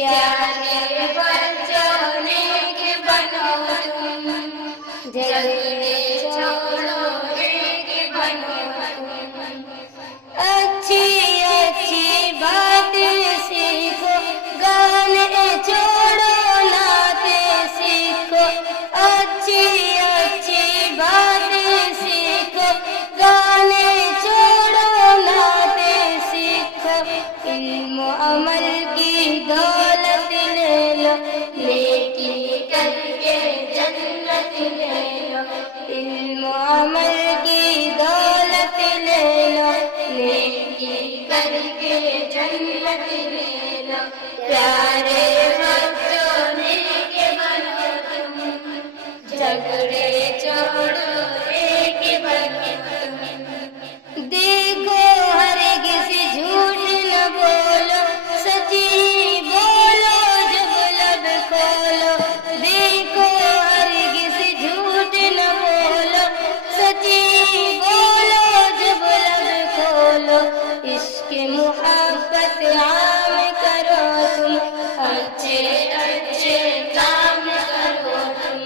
پیارے بچوں نیک بنو تم، جھگڑے چھوڑو ایک بنو تم، اچھی اچھی باتیں سیکھو، گانے چھوڑو نعتیں سیکھو، اچھی اچھی باتیں سیکھو، گانے چھوڑو نعتیں سیکھو، علم و عمل کی دولت لے لو، نیکی کر کے جنت لے لو، علم و عمل کی دولت لے لو، نیکی کر کے جنت لے لو، پیارے بچوں نیک بنو تم، جھگڑے چھوڑو ایک بنو تم، دیکھو ہرگز جھوٹ نہ بولو، سچی بولو جب لب کھولو، دیکھو ہرگز جھوٹ نہ بولو، سچی بولو جب لب کھولو، عشق محبت عام کرو تم، اچھے اچھے کام کرو تم،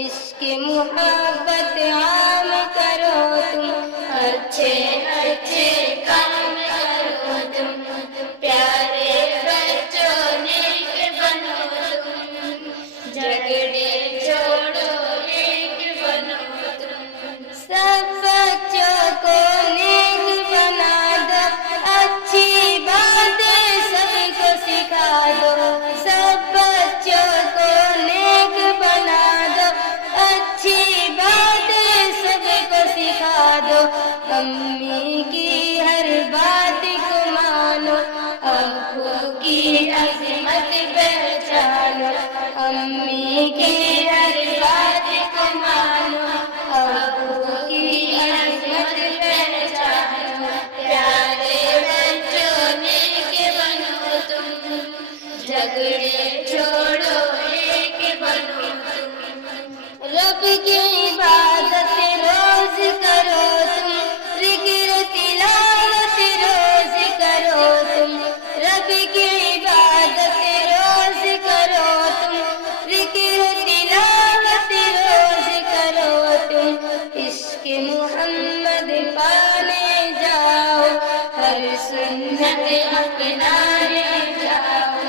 عشق محبت عام کرو تم، اچھے اچھے کام کرو تم، پیارے بچوں نیک بنو تم، جھگڑے چھوڑو ایک بنو تم، سب بچوں کو نیک بنا دو، اچھی باتیں سب کو سکھا دو، سب بچوں کو نیک بنا دو، اچھی باتیں سب کو سکھا دو، امی کی ہر بات کو مانو، ابو کی عظمت پہچانو، امی کی ہر بات کو مانو، ابو کی عظمت پہچانو، پیارے بچوں نیک بنو تم، جھگڑے چھوڑو ایک بنو تم، رب کی عبادت روز کرو تم، ذکر تلاوت روز کرو تم، رب کی عبادت روز کرو تم، ذکر تلاوت روز کرو تم، عشق محمد پانے جاؤ، ہر سنت اپنانے جاؤ،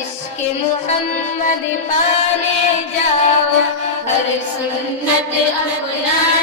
عشق محمد پانے جاؤ، ہر سنت اپنانے